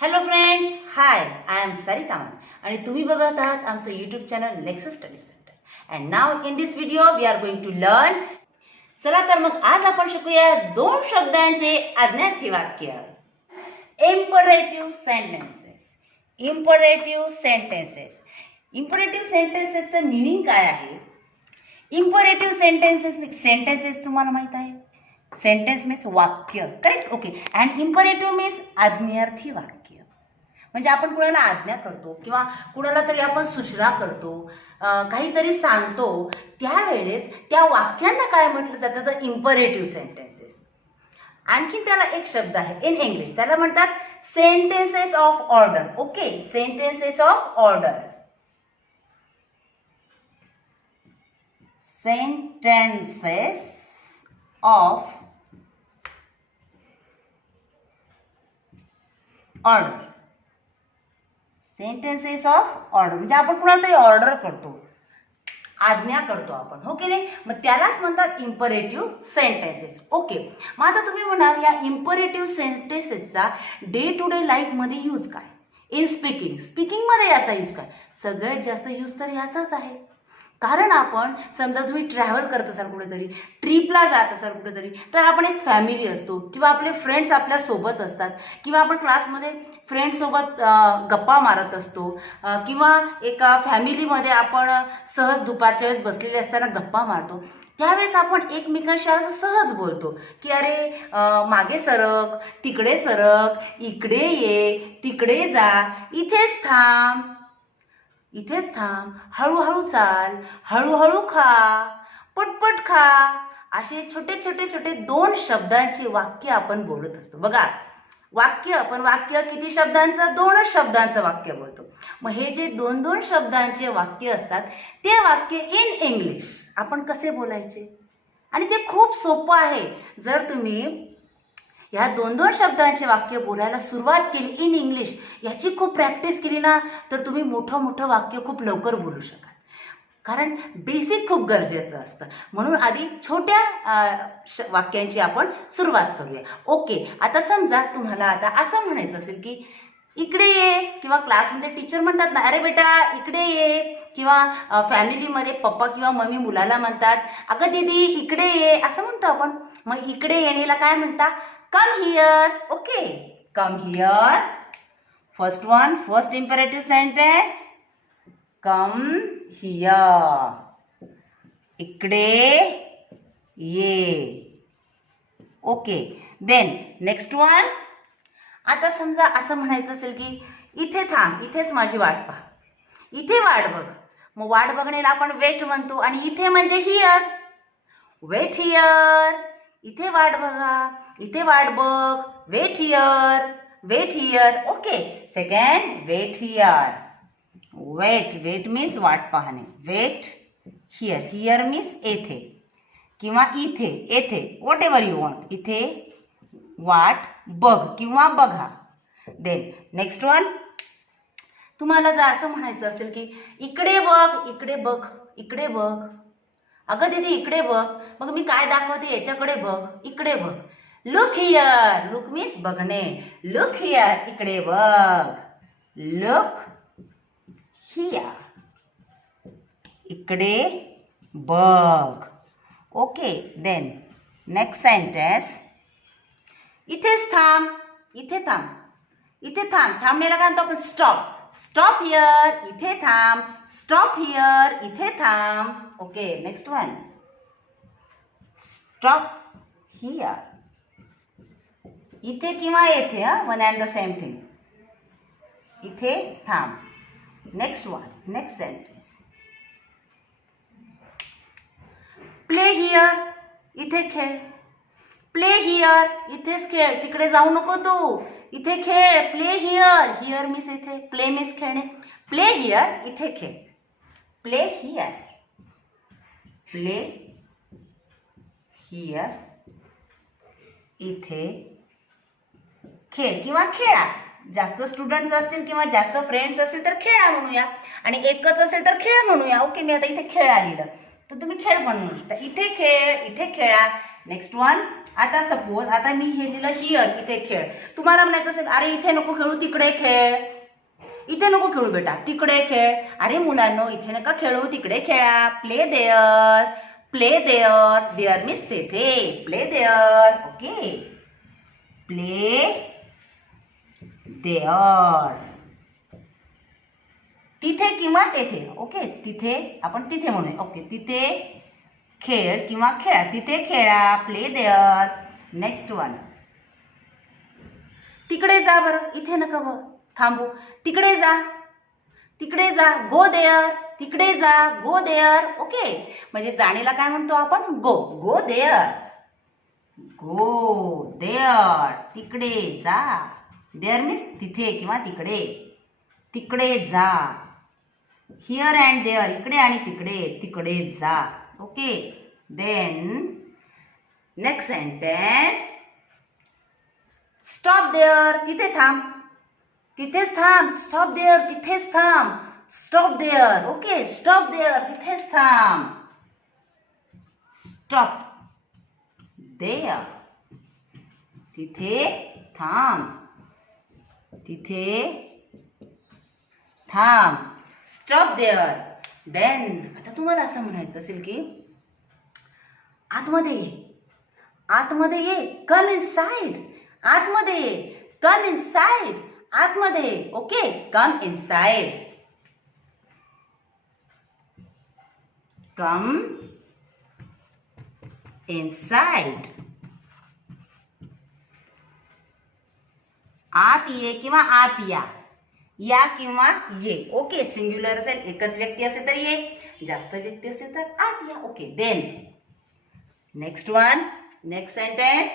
Hello friends, hi, I am Sarita आणि तुम्ही बघत आहात आमचं YouTube channel Nexus study centre. And now in this video we are going to learn. चला तर मग आज आपण शिकूया दोन शब्दांचे आज्ञार्थी वाक्य. Imperative sentences. Imperative sentences. Imperative सेंटेन्सेसचं मिनिंग काय आहे? इम्परेटिव्ह सेंटेन्सेस तुम्हाला माहित आहे? सेंटेन्स मीन्स वाक्य, correct? Okay. And imperative means आज्ञार्थी वाक्य. म्हणजे आपण कुणाला आज्ञा करतो किंवा कुणाला तरी आपण सूचना करतो, काहीतरी सांगतो, त्यावेळेस त्या वाक्यांना काय म्हटलं जातं? तर इम्परेटिव्ह सेंटेन्सेस. आणखी त्याला एक शब्द आहे इन इंग्लिश, त्याला म्हणतात sentences of order. Okay, sentences of order. Sentences of order. Sentences of order म्हणजे आपण कुणाला तरी ऑर्डर करतो, आज्ञा करतो आपण, हो की नाही? मग त्यालाच म्हणतात इम्परेटिव्ह सेंटेन्सेस. ओके, मग आता तुम्ही म्हणाल या इम्परेटिव्ह सेंटेन्सेसचा डे टू डे लाईफमध्ये यूज काय? इन स्पीकिंगमध्ये याचा यूज काय? सगळ्यात जास्त यूज तर याचाच आहे. कारण आपण समजा तुम्ही ट्रॅव्हल करत असाल कुठेतरी, ट्रिपला जात असाल कुठेतरी, तर आपण एक फॅमिली असतो किंवा आपले फ्रेंड्स आपल्या सोबत असतात किंवा आपण क्लासमध्ये फ्रेंड्ससोबत गप्पा मारत असतो किंवा एका फॅमिलीमध्ये आपण सहज दुपारच्या वेळेस बसलेले असताना गप्पा मारतो. त्यावेळेस आपण एकमेकांशी असं सहज बोलतो की अरे मागे सरक, तिकडे सरक, इकडे ये, तिकडे जा, इथेच थांब, इथेच थांब, हळूहळू चाल, हळूहळू खा, पटपट खा. असे छोटे छोटे छोटे दोन शब्दांचे वाक्य आपण बोलत असतो. बघा, आपण वाक्य किती शब्दांचं? दोनच शब्दांचं वाक्य बोलतो. मग हे जे दोन दोन शब्दांचे वाक्य असतात ते वाक्य इन इंग्लिश आपण कसे बोलायचे? आणि ते खूप सोपं आहे. जर तुम्ही ह्या दोन दोन शब्दांचे वाक्य बोलायला सुरुवात केली इन इंग्लिश, याची खूप प्रॅक्टिस केली ना, तर तुम्ही मोठं मोठं वाक्य खूप लवकर बोलू शकाल. कारण बेसिक खूप गरजेचं असतं. म्हणून आधी छोट्या वाक्यांची आपण सुरुवात करूया. ओके, आता समजा तुम्हाला आता असं म्हणायचं असेल की इकडे ये, किंवा क्लासमध्ये टीचर म्हणतात ना अरे बेटा इकडे ये, किंवा फॅमिलीमध्ये पप्पा किंवा मम्मी मुलाला म्हणतात अगं दीदी इकडे ये, असं म्हणतो आपण. मग इकडे येण्याला काय म्हणता? Come here. Okay, come here. First imperative sentence. Come here. इकडे ये. Okay. Then next one. आता समजा असं म्हणायचं असेल की इथे थांब, इथेच माझी वाट पहा, इथे वाट बघ. मग वाट बघण्याला आपण वेट म्हणतो आणि इथे म्हणजे हिअर. वेट हिअर, इथे वाट बघा, इथे वाट बघ. Wait here, wait here. Okay. Second, wait here. Wait means वाट पाहणे. Weight here. हिअर मीन्स येथे किंवा इथे, येथे, व्हॉट एव्हर यू वॉन्ट. इथे वाट बघ किंवा बघा. देन नेक्स्ट वन, तुम्हाला जर असं म्हणायचं असेल की इकडे बघ, इकडे बघ, इकडे बघ. अगं दीदी इकडे बघ. मग मी काय दाखवते? याच्याकडे बघ, इकडे बघ. Look here. लुक मीन्स बघणे. लुक हिअर, इकडे बघ. लुक हिअर, इकडे बघ. ओके. देन नेक्स्ट सेंटेन्स, इथेच थांब, इथे थांब, इथे थांब. थांबण्याला काय म्हणतो आपण? स्टॉप. स्टॉप हिअर, इथे थांब. स्टॉप हिअर, इथे थांब. Okay. Next one, stop here. इथे किंवा येथे, one and the same thing. इथे थांब. Next one, next sentence, play here, इथे खेळ. प्ले हिअर, इथेच खेळ, तिकडे जाऊ नको तू, इथे खेळ. Play here. हिअर मीन्स इथे, प्ले मीन्स खेळणे. प्ले हिअर, इथे खेळ. Play here. प्ले हिअर, इथे खेळ किंवा खेळा. जास्त स्टुडंट्स असतील किंवा जास्त फ्रेंड्स असतील तर खेळा म्हणूया, आणि एकच असेल तर खेळ म्हणूया. ओके, मी आता इथे खेळा लिहिलं तर तुम्ही खेळ म्हणू शकता. इथे खेळ, इथे खेळा. Next one. आता सपोज आता मी हे लिहिलं हिअर, इथे खेळ. तुम्हाला म्हणायचं असेल अरे इथे नको खेळू तिकडे खेळ. इथे नको खेळू बेटा तिकडे खेळ. अरे मुलांनो इथे नका खेळू तिकडे खेळा. Play there. Play there. There means तेथे. Play there. Okay. Play there. तिथे किंवा तेथे. ओके. तिथे आपण तिथे म्हणूया. ओके. तिथे खेळ किंवा खेळा. तिथे खेळा. Play there. Next one. तिकडे जा बरं. इथे नका थांबू. तिकडे जा. तिकडे जा. Go there. तिकडे जा. Go there. ओके. म्हणजे जाणेला काय म्हणतो आपण? Go. Go there. Go there. तिकडे जा. देअर मीन्स तिथे किंवा तिकडे. तिकडे जा. Here and there. इकडे आणि तिकडे. तिकडे जा. Okay. Then next sentence. Stop there. तिथे थांब. तिथेच थांब. Stop there. तिथेच थांब. Stop there. Okay. Stop there. तिथेच थांब. Stop there. तिथे थांब. तिथे थांब. Stop there. देन आता तुम्हाला असं म्हणायचं असेल की आतमध्ये ये. आतमध्ये ये. Come inside. आतमध्ये ये. Come inside. आतमध्ये. Okay. Come inside. Come inside. आत ये किंवा आत या. या किंवा ये. ओके. सिंग्युलर असेल एकच व्यक्ती असेल तर ये. जास्त व्यक्ती असेल तर आत या. Okay. Then next one. Next sentence.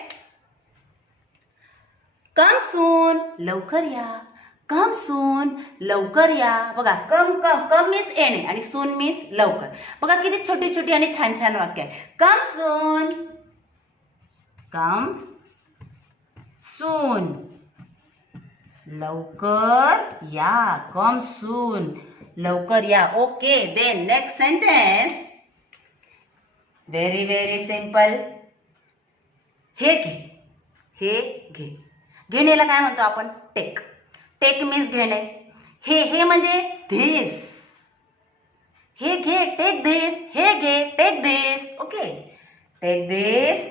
Come soon. लवकर या. कम सून. लवकर या. बघा कम कम कम मीन्स येणे आणि सून मीन्स लवकर. बघा किती छोटी छोटी आणि छान छान वाक्य आहे. कम सून. कम सून. लवकर या. कम सून. लवकर या. Okay. Then next sentence. Very very simple. हे घे. हे घे. घेण्याला काय म्हणतो आपण? टेक. टेक मीन्स घेणे. हे म्हणजे धिस. हे घे. Take this. हे घे. Take this. Okay. Take this.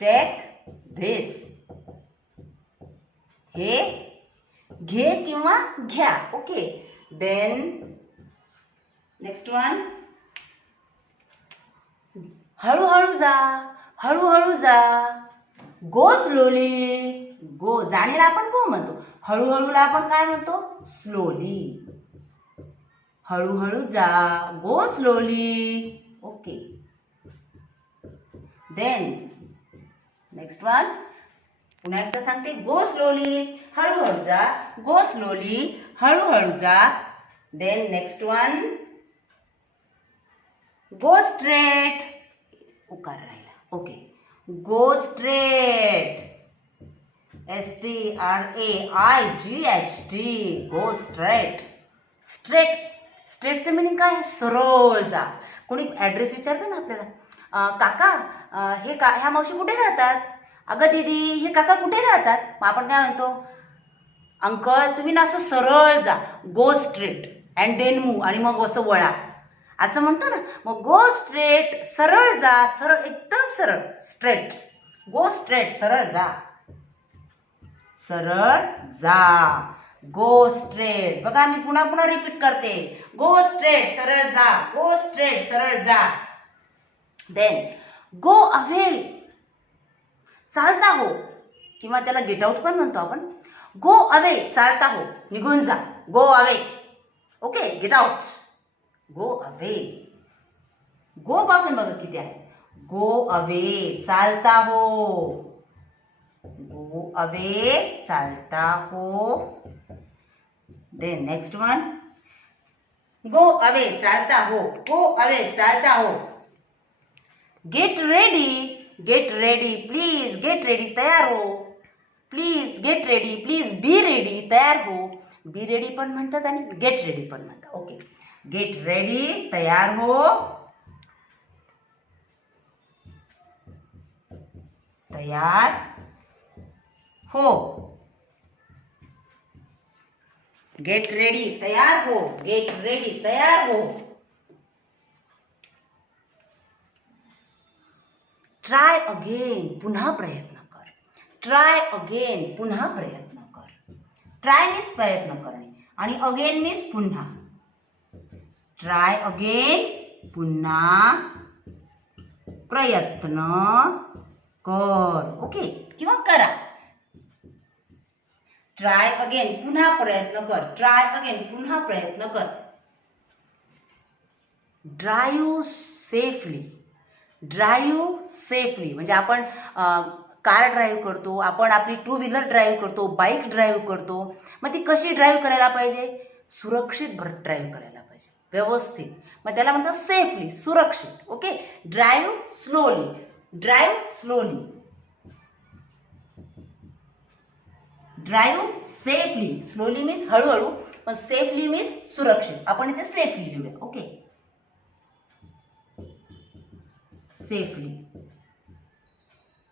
Take this. हे घे किंवा घ्या. ओके. Then next one. हळूहळू जा. हळूहळू जा. Go slowly. गो जाणेला आपण गो म्हणतो. हळूहळूला आपण काय म्हणतो? स्लोली. हळूहळू जा. Go slowly. Okay. Then next one. पुन्हा एकदा सांगते. Go slowly. हळूहळू जा. Go slowly. हळूहळू जा. Then next one. Go straight. उकार राहिला. Okay. Go straight. STRAIGHT. Go straight. Straight. स्ट्रेटचं मिनिंग काय? सरळ जा. कोणी ॲड्रेस विचारतं ना आपल्याला, काका हे ह्या मावशी कुठे राहतात? अगं दीदी हे काका कुठे राहतात? मग आपण काय म्हणतो? अंकल तुम्ही ना असं सरळ जा. Go straight and then move. आणि मग असं वळा असं म्हणतो ना. मग गो स्ट्रेट. सरळ जा. सरळ एकदम सरळ. स्ट्रेट. Go straight. सरळ जा. सरळ जा. Go straight. बघा मी पुन्हा पुन्हा रिपीट करते. Go straight. सरळ जा. Go straight. सरळ जा. Then go away. चालता हो किंवा त्याला गेट आउट पण म्हणतो आपण. Go away. चालता हो. निघून जा. Go away. Okay. Get out. Go away. Go पासून बघा किती आहे. Go away. चालता हो. Go away. चालता हो. Then next one. Go away. चालता हो. Go away. चालता हो. Get ready. Get ready. Please get ready. तयार हो. Please get ready. Please be ready. तयार हो. बी रेडी पण म्हणतात आणि गेट रेडी पण म्हणतात. ओके. Get ready. तयार हो. तयार हो. गेट रेडी, तयार हो. गेट रेडी, तयार हो. ट्राय अगेन, पुन्हा प्रयत्न कर. ट्राय अगेन, पुन्हा प्रयत्न कर. ट्राय मीन्स प्रयत्न करणे आणि अगेन मीन्स पुन्हा. ट्राय अगेन, पुन्हा प्रयत्न कर. ओके, किंवा करा. ट्राय अगेन, पुन्हा प्रयत्न कर. ट्राय अगेन, पुन्हा प्रयत्न कर. Drive safely. ड्राईव्ह सेफली म्हणजे आपण कार ड्राईव्ह करतो, आपण आपली टू व्हीलर ड्राईव्ह करतो, बाईक ड्राईव्ह करतो. मग ती कशी ड्राईव्ह करायला पाहिजे? सुरक्षित ड्राईव्ह करायला पाहिजे, व्यवस्थित. मग त्याला म्हणतात सेफली, सुरक्षित. Okay, drive slowly. Drive slowly. Drive safely. Slowly means हळूहळू, पण सेफली मीन्स सुरक्षित. आपण इथे सेफली लिहूया. ओके, सेफली,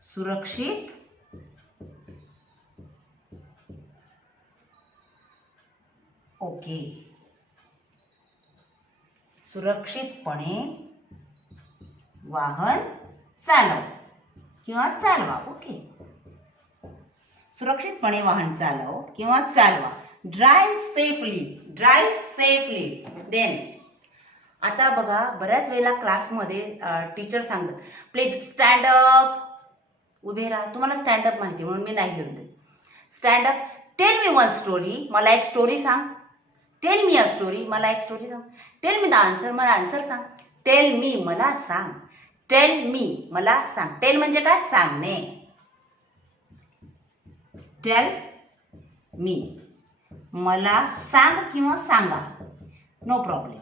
सुरक्षित. ओके, सुरक्षितपणे वाहन चालव किंवा चालवा. ओके, सुरक्षितपणे वाहन चालव किंवा चालवा. Drive safely. Drive safely. Then आता बघा, बऱ्याच वेळेला क्लासमध्ये टीचर सांगतात प्लीज स्टँड अप, उभे राहा. तुम्हाला स्टँड अप माहिती म्हणून मी नाही लिहिते. Stand up. Tell me one story, मला एक स्टोरी सांग. टेल मी अ स्टोरी, मला एक स्टोरी सांग. टेल मी द आन्सर, मला आन्सर सांग. टेल मी, मला सांग. टेल मी, मला सांग. टेल म्हणजे काय? सांगणे. टेल मी, मला सांग किंवा सांगा, नो प्रॉब्लेम.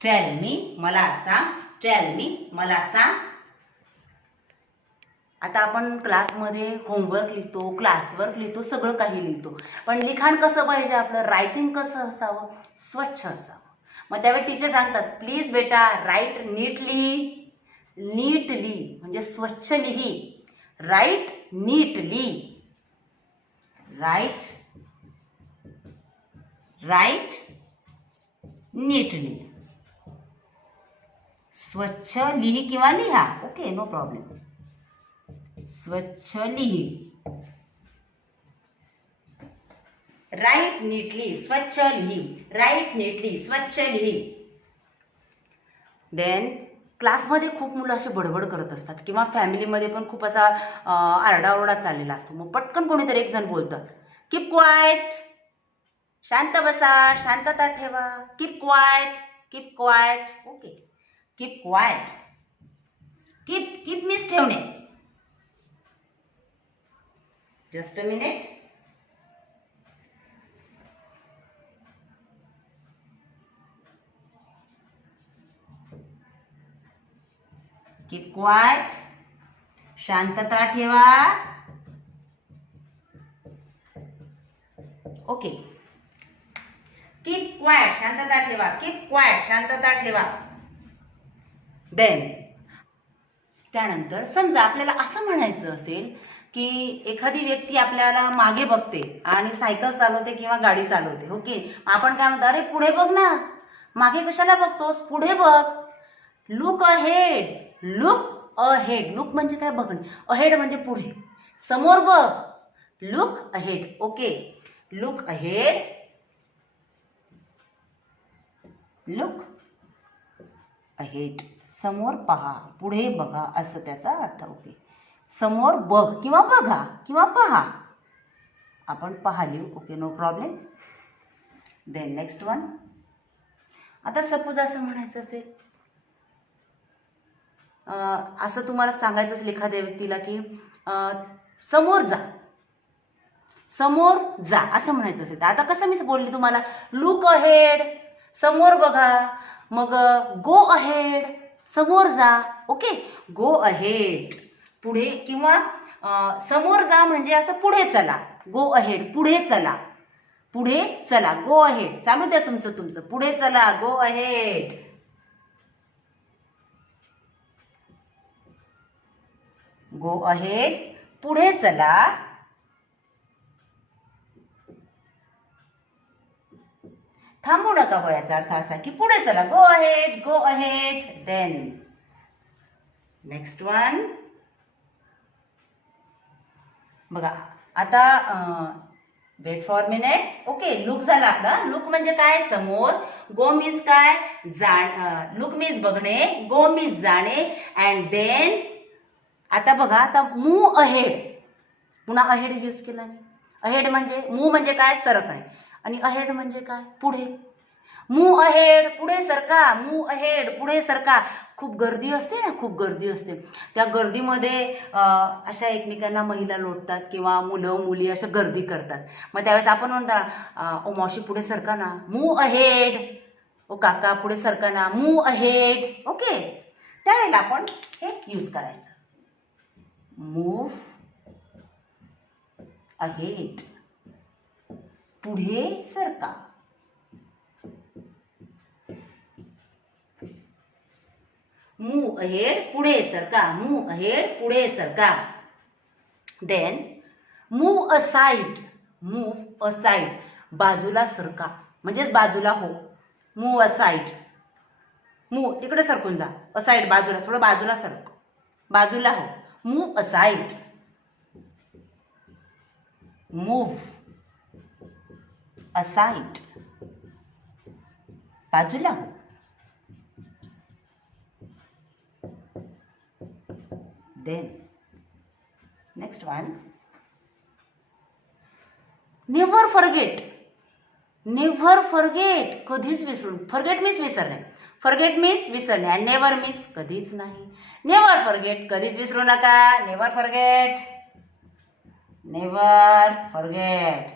टेल मी, मला सांग. टेल मी, मला सांग. आता आपण क्लासमध्ये होमवर्क लिहितो, क्लासवर्क लिहितो, सगळं काही लिहितो. पण लिखाण कसं पाहिजे आपलं? रायटिंग कसं असावं? स्वच्छ असावं. मग त्यावेळी टीचर सांगतात प्लीज बेटा राईट नीटली. नीटली म्हणजे स्वच्छ लिही. Write neatly. Write neatly. स्वच्छ लिही किंवा लिहा. Okay, no problem. स्वच्छ लिही. राईट नीटली, स्वच्छ लिही. राईट नीटली, स्वच्छ लिही. देन क्लासमध्ये खूप मुलं असे बडबड करत असतात किंवा फॅमिलीमध्ये पण खूप असा आरडाओरडा चाललेला असतो. मग पटकन कोणीतरी एक जण बोलतं कीप क्वाइट. शांत बसा, शांतता ठेवा. Keep quiet, keep quiet. Okay, keep quiet. Keep means ठेवणे. Just a minute. Keep quiet, शांतता ठेवा. ओके, कीप क्वाइट, शांतता ठेवा. कीप क्वाइट, शांतता ठेवा. देन त्यानंतर समजा आपल्याला असं म्हणायचं असेल की एखादी व्यक्ती आपल्याला मागे बघते आणि सायकल चालवते किंवा गाडी चालवते. ओके, आपण काय म्हणतो? अरे पुढे बघ ना, मागे कशाला बघतोस? पुढे बघ. Look ahead. Look ahead. Look म्हणजे काय? बघणे. अहेड म्हणजे पुढे, समोर बघ. Look ahead. Okay, look ahead. Look ahead, समोर पहा, पुढे बघा, असं त्याचा अर्थ. ओके, समोर बघ किंवा बघा किंवा पहा. आपण पहा लिहू. Okay, no problem. Then next one. आता सपोज असं म्हणायचं असेल, असं तुम्हाला सांगायचं असेल एखाद्या व्यक्तीला की समोर जा, समोर जा असं म्हणायचं असेल तर आता कसं मी बोलले तुम्हाला? लुक अहेड, समोर बघा. मग गो अहेड, समोर जा. ओके, गो अहेड, पुढे किंवा समोर जा म्हणजे असं पुढे चला. गो अहेड, पुढे चला. पुढे चला, गो अहेड. चालू द्या तुमचं. पुढे चला, गो अहेड. गो अहेड, पुढे चला. थांबू नका बघ, याचा अर्थ असा की पुढे चला. Go ahead, go ahead. Then next one बघा. आता wait for minutes. Okay, look झाला आपला. लुक म्हणजे काय? समोर. गो मीन्स काय? लुक मीन्स बघणे, गो मीन्स जाणे. अँड देन आता बघा, आता मूव अहेड. पुन्हा अहेड यूज केला मी. अहेड म्हणजे मूव म्हणजे काय? सरकणे. आणि अहेड म्हणजे काय? पुढे. मूव अहेड, पुढे सरका. मूव अहेड, पुढे सरका. खूप गर्दी असते ना, खूप गर्दी असते. त्या गर्दीमध्ये अशा एकमेकांना महिला लोटतात किंवा मुलं मुली अशा गर्दी करतात. मग त्यावेळेस आपण म्हणता, ओ मावशी पुढे सरका ना, मूव अहेड. ओ काका पुढे सरका ना, मूव अहेड. ओके, त्यावेळेला आपण हे यूज करायचं. मूव अहेड, पुढे सरका. मूव अहेड, पुढे सरका. मूव अहेड, पुढे सरका. Then move aside. Move aside, बाजूला सरका म्हणजेच बाजूला हो. मूव असाइड, मूव तिकडे सरकून जा. असाइड बाजूला, थोडं बाजूला सरक, बाजूला हो. मूव असाइड, मूव असाइड, बाजूला हो. Then next one, never forget. Never forget, कधीच विसरू. forget means विसरणे. forget means विसरणे and never means कधीच नाही. never forget, कधीच विसरू नका. never forget, never forget,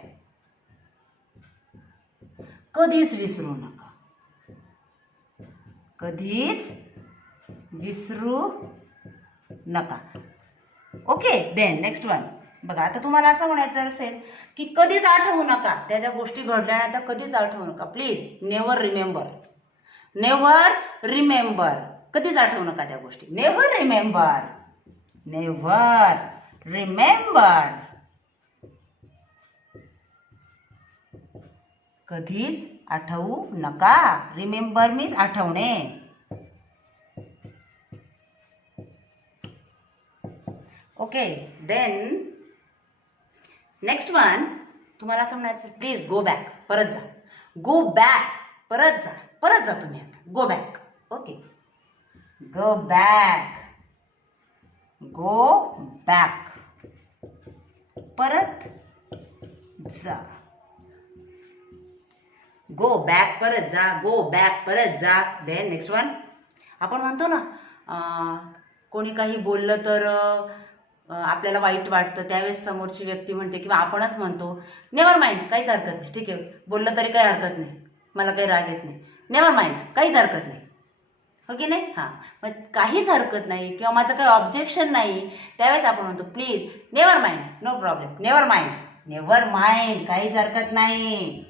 कधीच विसरू नका. कधीच विसरू नका. ओके, देन नेक्स्ट वन बघा. आता तुम्हाला असं म्हणायचं असेल की कधीच आठवू नका, त्या ज्या गोष्टी घडल्यानंतर कधीच आठवू नका. Please never remember. Never remember, कधीच आठवू नका त्या गोष्टी. नेव्हर रिमेंबर, नेव्हर रिमेंबर, कधीच आठवू नका. रिमेंबर मीन्स आठवणे. ओके, देन नेक्स्ट वन तुम्हाला असं म्हणायचं, प्लीज गो बॅक, परत जा. गो बॅक, परत जा. परत जा तुम्ही आता. Go back. Okay, go back, go back, परत जा. गो बॅक, परत जा. गो बॅक, परत जा. देन नेक्स्ट वन आपण म्हणतो ना, कोणी काही बोललं तर आपल्याला वाईट वाटतं, त्यावेळेस समोरची व्यक्ती म्हणते किंवा आपणच म्हणतो, नेव्हर माइंड, काहीच हरकत नाही, ठीक आहे, बोललं तरी काही हरकत नाही, मला काही राग येत नाही. नेव्हर माइंड, काहीच हरकत नाही. हो की नाही? हां, मग काहीच हरकत नाही किंवा माझं काही ऑब्जेक्शन नाही, त्यावेळेस आपण म्हणतो please never mind, no problem. Never mind, never mind, काहीच हरकत नाही.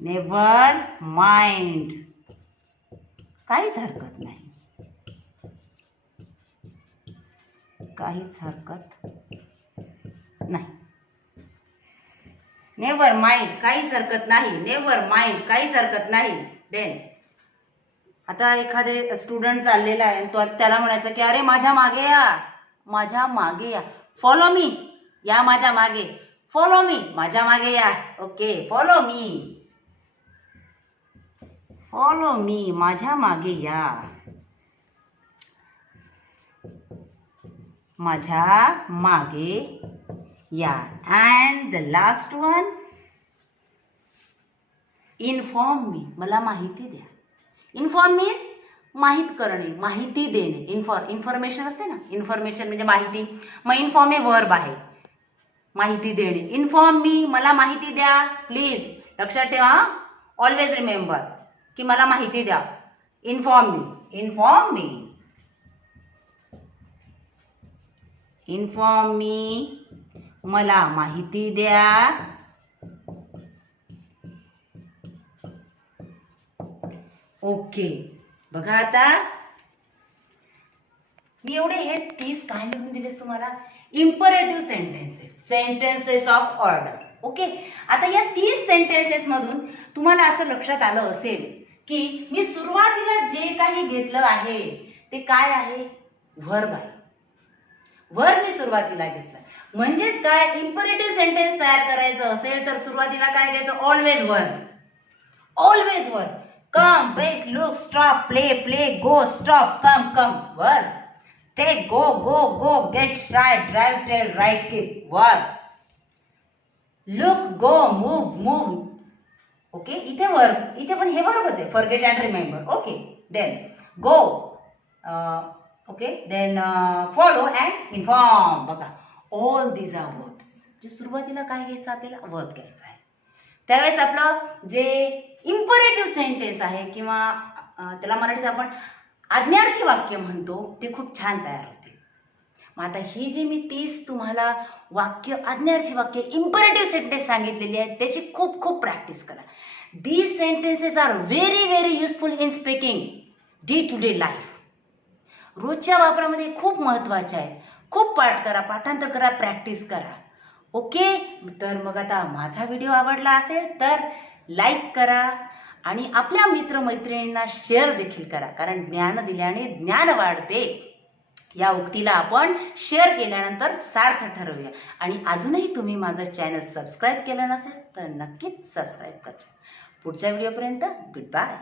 नेव्हर माइंड, काहीच हरकत नाही. काहीच हरकत नाही. नेव्हर माइंड, काहीच हरकत नाही. नेव्हर माइंड, काहीच हरकत नाही. देन आता एखादे स्टुडंट चाललेला आहे, तो त्याला म्हणायचं की अरे माझ्या मागे या, माझ्या मागे या. फॉलो मी, या माझ्या मागे. फॉलो मी, माझ्या मागे या. Okay, follow me, follow me, माझ्या मागे या. माझ्या मागे या. And the last one, inform me, मला माहिती द्या. इन्फॉर्म मीन्स माहीत करणे, माहिती देणे. इन्फॉर्मेशन असते ना, इन्फॉर्मेशन म्हणजे माहिती. मग इन्फॉर्म हे वर्ब आहे, माहिती देणे. इन्फॉर्म मी, मला माहिती द्या. प्लीज लक्षात ठेवा, ऑलवेज रिमेंबर की मला माहिती द्या. Inform me, inform me, inform me, मला माहिती द्या. ओके, बघा आता मी एवढे हे 30 काय लिहून दिलेस तुम्हाला? Imperative sentences, sentences of order. Okay. आता या 30 सेंटेन्सेस मधून तुम्हाला असं लक्षात आलं असेल की मी सुरुवातीला जे काही घेतलं आहे ते काय आहे? व्हर्ब आहे. व्हर्ब मी सुरुवातीला घेतलं. म्हणजेच काय, इम्परेटिव्ह सेंटेन्स तयार करायचं असेल तर सुरुवातीला काय घ्यायचं? Always verb. Always verb. Come, wait, look, stop, play, play, go, stop, come, come, verb. Take, go, go, go, get, try, drive, tell, write, keep, verb. Look, go, move, move. Okay, इथे verb, इथे पण हे वर्बच आहे. Forget and remember. Okay, then go, okay, then follow and inform. बघा, all these are verbs. जे सुरुवातीला काय घ्यायचं? आपल्याला वर्ब घ्यायचं आहे. त्यावेळेस आपलं जे इम्परेटिव्ह सेंटेन्स आहे किंवा त्याला मराठीत आपण आज्ञार्थी वाक्य म्हणतो ते खूप छान तयार होते. मग आता ही जी मी 30 तुम्हाला वाक्य, आज्ञार्थी वाक्य, इम्परेटिव्ह सेंटेन्स सांगितलेली आहेत त्याची खूप खूप प्रॅक्टिस करा. These sentences are very very useful in speaking day to day life. रोजच्या वापरामध्ये खूप महत्त्वाचे आहेत. खूप पाठ करा, पाठांतर करा, प्रॅक्टिस करा. ओके. तर मग आता माझा व्हिडिओ आवडला असेल तर लाईक करा आणि आपल्या मित्रमैत्रिणींना शेअर देखील करा. कारण ज्ञान दिल्याने ज्ञान वाढते या उक्तीला आपण शेअर केल्यानंतर सार्थ ठरवूया. आणि अजूनही तुम्ही माझं चॅनल सबस्क्राईब केलं नसेल तर नक्कीच सबस्क्राईब करा. पुढच्या व्हिडिओपर्यंत गुड बाय.